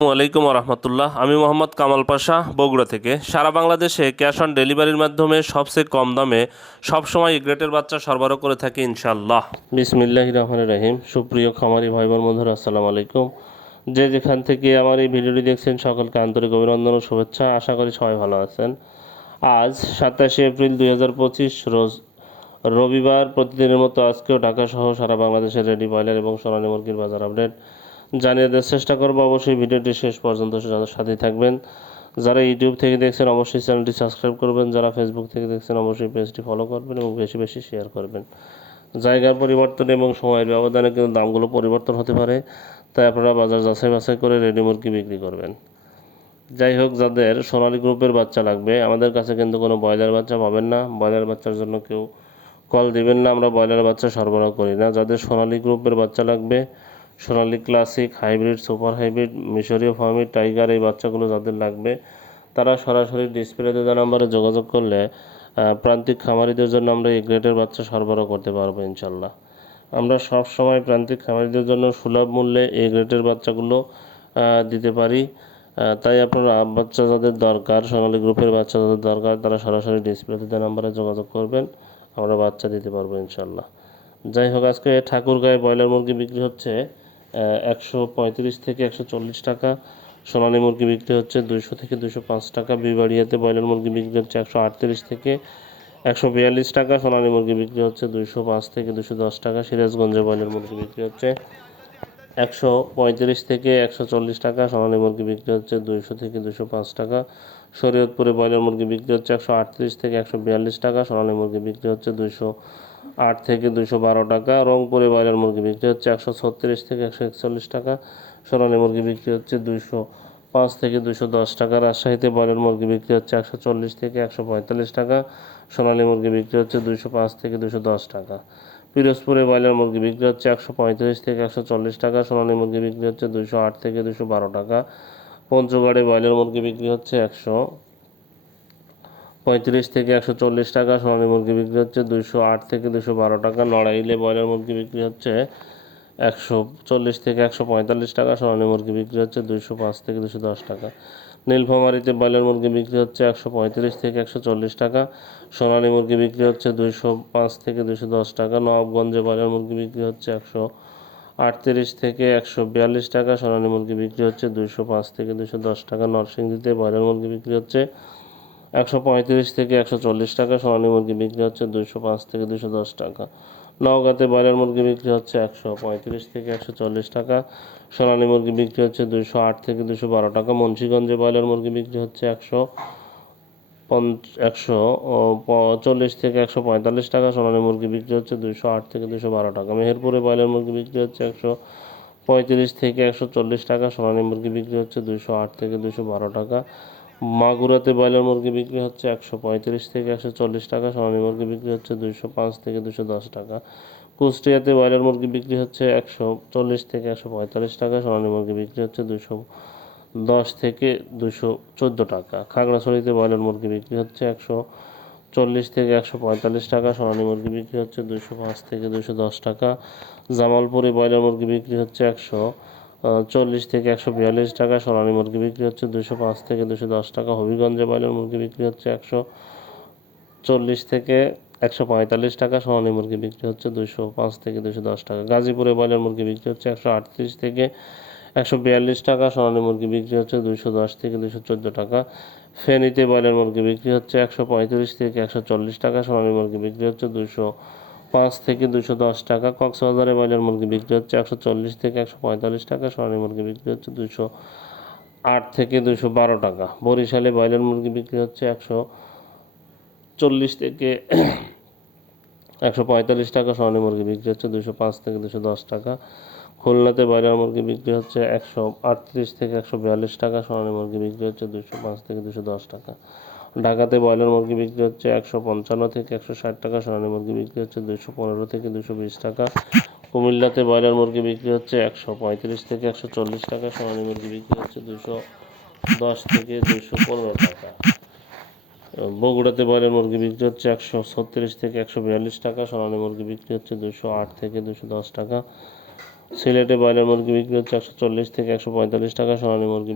আসসালামু আলাইকুম রহমতুল্লাহ। আমি মোহাম্মদ কামাল পাশা, বগুড়া থেকে। সারা বাংলাদেশে ক্যাশ অন ডেলিভারির মাধ্যমে সবচেয়ে কম দামে সবসময় গ্রেটের বাচ্চা সরবরাহ করে থাকি ইনশাল্লাহ। বিসমিল্লাহির রহমানির রহিম। সুপ্রিয় খামারি ভাই বোন বন্ধুরা, আসসালামু আলাইকুম। যে যেখান থেকে আমার এই ভিডিওটি দেখছেন সকলকে আন্তরিক অভিনন্দন ও শুভেচ্ছা। আশা করি সবাই ভালো আছেন। আজ 27 এপ্রিল 2025 রোজ রবিবার। প্রতিদিনের মতো আজকেও ঢাকা সহ সারা বাংলাদেশের রেডি ব্রয়লার এবং সোনালী মুরগির বাজার আপডেট জানিয়ে দেওয়ার চেষ্টা করবো। অবশ্যই ভিডিওটি শেষ পর্যন্ত সাথেই থাকবেন। যারা ইউটিউব থেকে দেখছেন অবশ্যই চ্যানেলটি সাবস্ক্রাইব করবেন, যারা ফেসবুক থেকে দেখছেন অবশ্যই পেজটি ফলো করবেন এবং বেশি বেশি শেয়ার করবেন। জায়গার পরিবর্তন এবং সময়ের ব্যবধানে কিন্তু দামগুলো পরিবর্তন হতে পারে, তাই আপনারা বাজার যাচাই বাছাই করে রেডি মুরগি বিক্রি করবেন। যাই হোক, যাদের সোনালী গ্রুপের বাচ্চা লাগবে, আমাদের কাছে কিন্তু কোনো ব্রয়লার বাচ্চা পাবেন না। ব্রয়লার বাচ্চার জন্য কেউ কল দিবেন না, আমরা ব্রয়লার বাচ্চা সরবরাহ করি না। যাদের সোনালী গ্রুপের বাচ্চা লাগবে, সোনালী ক্লাসিক, হাইব্রিড, সুপার হাইব্রিড, মিশরীয় ফার্মি, টাইগার, এই বাচ্চাগুলো যাদের লাগবে তারা সরাসরি ডিসপ্লেতে দেওয়া নাম্বারে যোগাযোগ করলে প্রান্তিক খামারিদের জন্য আমরা এই গ্রেডের বাচ্চা সরবরাহ করতে পারবো ইনশাল্লাহ। আমরা সব সময় প্রান্তিক খামারিদের জন্য সুলভ মূল্যে এই গ্রেডের বাচ্চাগুলো দিতে পারি। তাই আপনারা বাচ্চা যাদের দরকার, সোনালী গ্রুপের বাচ্চা যাদের দরকার, তারা সরাসরি ডিসপ্লেতে দেওয়া নাম্বারে যোগাযোগ করবেন, আমরা বাচ্চা দিতে পারবো ইনশাল্লাহ। যাই হোক, আজকে ঠাকুরগাঁয়ে ব্রয়লার মুরগি বিক্রি হচ্ছে 135 থেকে 140 টাকা। সোনালী মুরগি বিক্রি হচ্ছে 200 থেকে 205 টাকা। বিবাড়িয়াতে ব্রয়লার মুরগি বিক্রি হচ্ছে 138 থেকে 142 টাকা। সোনালী মুরগি বিক্রি হচ্ছে 205 থেকে 210 টাকা। সিরাজগঞ্জে ব্রয়লার মুরগি বিক্রি হচ্ছে 135 থেকে 140 টাকা। সোনালী মুরগি বিক্রি হচ্ছে 200 থেকে 205 টাকা। শরীয়তপুরে ব্রয়লার মুরগি বিক্রি হচ্ছে 138 থেকে 142 টাকা। সোনালী মুরগি বিক্রি হচ্ছে 208 থেকে 212 টাকা। রংপুরে ব্রয়লার মুরগি বিক্রি হচ্ছে 136 থেকে 141 টাকা। সোনালী মুরগি বিক্রি হচ্ছে 205 থেকে 210 টাকা। রাজশাহীতে ব্রয়লার মুরগি বিক্রি হচ্ছে 140 থেকে 145 টাকা। সোনালী মুরগি বিক্রি হচ্ছে 205 থেকে 210 টাকা। পিরোজপুরে ব্রয়লার মুরগি বিক্রি হচ্ছে 135 থেকে 140 টাকা। সোনালী মুরগি বিক্রি হচ্ছে 208 থেকে 212 টাকা। পঞ্চগড়ে ব্রয়লার মুরগি বিক্রি হচ্ছে 135 থেকে 140 টাকা। সোনালী মুরগি বিক্রি হচ্ছে 208 থেকে 212 টাকা। নড়াইলে ব্রয়লার মুরগি বিক্রি হচ্ছে 140 থেকে 145 টাকা। সোনালী মুরগি বিক্রি হচ্ছে 205 থেকে 210 টাকা। নীলফামারীতে ব্রয়লার মুরগি বিক্রি হচ্ছে 135 থেকে 140 টাকা। সোনালী মুরগি বিক্রি হচ্ছে 205 থেকে 210 টাকা। নবাবগঞ্জে ব্রয়লার মুরগি বিক্রি হচ্ছে 138 থেকে 142 টাকা। সোনালী মুরগি বিক্রি হচ্ছে 205 থেকে 210 টাকা। নরসিংদীতে ব্রয়লার মুরগি বিক্রি হচ্ছে 135 থেকে 140 টাকা। সোনালী মুরগি বিক্রি হচ্ছে 205 থেকে 210 টাকা। নওগাঁতে ব্রয়লার মুরগি বিক্রি হচ্ছে 135 থেকে 140 টাকা। সোনালী মুরগি বিক্রি হচ্ছে 208 থেকে 212 টাকা। মুন্সিগঞ্জে ব্রয়লার মুরগি বিক্রি হচ্ছে 140 থেকে 145 টাকা। সোনালী মুরগি বিক্রি হচ্ছে 208 থেকে 212 টাকা। মেহেরপুরে ব্রয়লার মুরগি বিক্রি হচ্ছে 135 থেকে 140 টাকা। সোনালী মুরগি বিক্রি হচ্ছে 208 থেকে 212 টাকা। মাগুরাতে ব্রয়লার মুরগি বিক্রি হচ্ছে 135 থেকে 140 টাকা। সোনালী মুরগি বিক্রি হচ্ছে 205 থেকে 210 টাকা। কুষ্টিয়াতে ব্রয়লার মুরগি বিক্রি হচ্ছে 140 থেকে 145 টাকা। সোনালী মুরগি বিক্রি হচ্ছে 210 থেকে 214 টাকা। খাগড়াছড়িতে ব্রয়লার মুরগি বিক্রি হচ্ছে 140 থেকে 145 টাকা। সোনালী মুরগি বিক্রি হচ্ছে 205 থেকে 210 টাকা। জামালপুরে ব্রয়লার মুরগি বিক্রি হচ্ছে 140 থেকে 142 টাকা। সোনালী মুরগি বিক্রি হচ্ছে 205 থেকে 210 টাকা। হবিগঞ্জে ব্রয়লার মুরগি বিক্রি হচ্ছে 140 থেকে 145 টাকা। সোনালী মুরগি বিক্রি হচ্ছে 205 থেকে 210 টাকা। গাজীপুরে ব্রয়লার মুরগি বিক্রি হচ্ছে 138 থেকে 142 টাকা। সোনালী মুরগি বিক্রি হচ্ছে 210 থেকে 214 টাকা। ফেনীতে ব্রয়লার মুরগি বিক্রি হচ্ছে 135 থেকে 140 টাকা। সোনালী মুরগি বিক্রি হচ্ছে 205 থেকে 210 টাকা। কক্সবাজারে ব্রয়লার মুরগি বিক্রি হচ্ছে 140 থেকে 145 টাকা। সোনালী মুরগি বিক্রি হচ্ছে 208 থেকে 212 টাকা। বরিশালে ব্রয়লার মুরগি বিক্রি হচ্ছে 140 থেকে 145 টাকা। সোনালী মুরগি বিক্রি হচ্ছে 205 থেকে 210 টাকা। খুলনাতে ব্রয়লার মুরগি বিক্রি হচ্ছে 138 থেকে 142 টাকা। সোনালী মুরগি বিক্রি হচ্ছে 205 থেকে 210 টাকা। ঢাকাতে ব্রয়লার মুরগি বিক্রি হচ্ছে 155 থেকে 160 টাকা। সোনালী মুরগি বিক্রি হচ্ছে 215 থেকে 220 টাকা। কুমিল্লাতে ব্রয়লার মুরগি বিক্রি হচ্ছে 135 থেকে 140 টাকা। সোনালী মুরগি বিক্রি হচ্ছে 210 থেকে 215 টাকা। বগুড়াতে ব্রয়লার মুরগি বিক্রি হচ্ছে 136 থেকে 142 টাকা। সোনালী মুরগি বিক্রি হচ্ছে 208 থেকে 210 টাকা। সিলেটে ব্রয়লার মুরগি বিক্রি হচ্ছে 140 থেকে 145 টাকা, সোনালী মুরগি